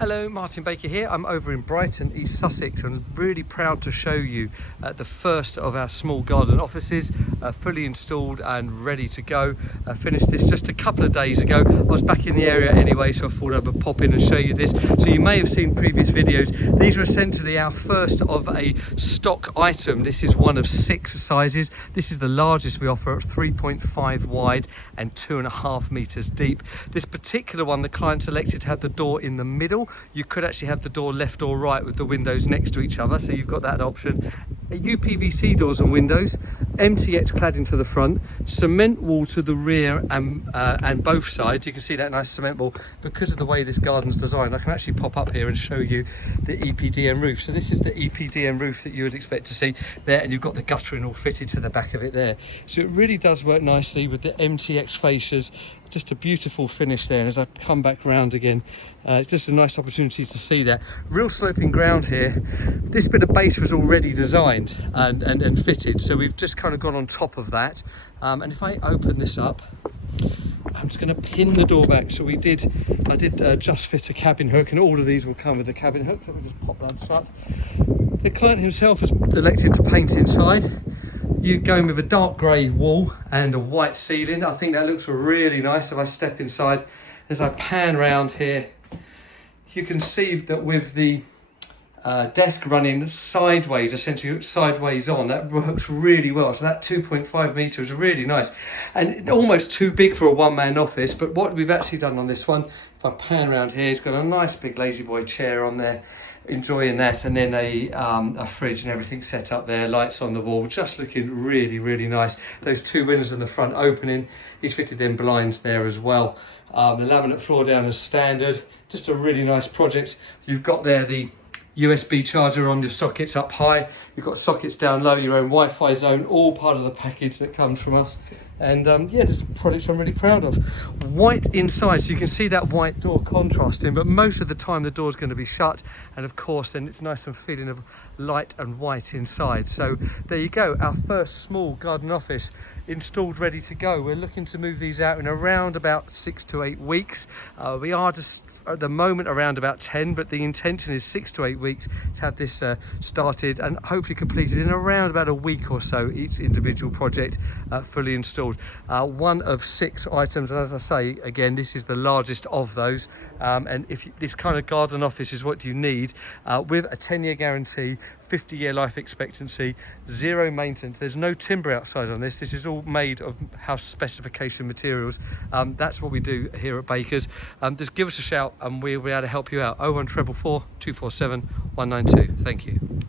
Hello, Martin Baker here. I'm over in Brighton, East Sussex. I'm really proud to show you the first of our small garden offices, fully installed and ready to go. I finished this just a couple of days ago. I was back in the area anyway, so I thought I would pop in and show you this. So you may have seen previous videos. These are essentially our first of a stock item. This is one of 6 sizes. This is the largest we offer at 3.5 wide and 2.5 meters deep. This particular one, the client selected, had the door in the middle. You could actually have the door left or right with the windows next to each other, so you've got that option. UPVC doors and windows, MTX cladding to the front, cement wall to the rear and both sides. You can see that nice cement wall. Because of the way this garden's designed, I can actually pop up here and show you the EPDM roof. So this is the EPDM roof that you would expect to see there, and you've got the guttering all fitted to the back of it there. So it really does work nicely with the MTX fascias. Just a beautiful finish there. And as I come back round again, it's just a nice opportunity to see that. Real sloping ground here. This bit of base was already designed and fitted, so we've just kind of gone on top of that. And if I open this up, I'm just going to pin the door back. So I did just fit a cabin hook, and all of these will come with a cabin hook. So we'll just pop that shut. The client himself has elected to paint inside. You're going with a dark grey wall and a white ceiling. I think that looks really nice. If I step inside, as I pan round here, you can see that with the desk running sideways, essentially sideways on, that works really well. So that 2.5 metre is really nice and almost too big for a one-man office. But what we've actually done on this one, if I pan around here, it's got a nice big lazy boy chair on there, enjoying that, and then a fridge and everything set up there, lights on the wall, just looking really nice. Those 2 windows in the front opening, he's fitted them blinds there as well. The laminate floor down as standard. Just a really nice project. You've got there the USB charger on your sockets up high, you've got sockets down low, your own Wi-Fi zone, all part of the package that comes from us. And yeah, this is a project I'm really proud of. White inside, so you can see that white door contrasting, but most of the time the door's going to be shut, and of course then it's nice and feeling of light and white inside. So there you go, our first small garden office installed, ready to go. We're looking to move these out in around about 6 to 8 weeks. We are just at the moment around about 10, but the intention is 6 to 8 weeks to have this started and hopefully completed in around about a week or so, each individual project fully installed. One of 6 items, and as I say again, this is the largest of those. And if this kind of garden office is what you need, with a 10-year guarantee, 50-year life expectancy, 0 maintenance. There's no timber outside on this. This is all made of house specification materials. That's what we do here at Baker's. Just give us a shout and we'll be able to help you out. 01444 247 192. Thank you.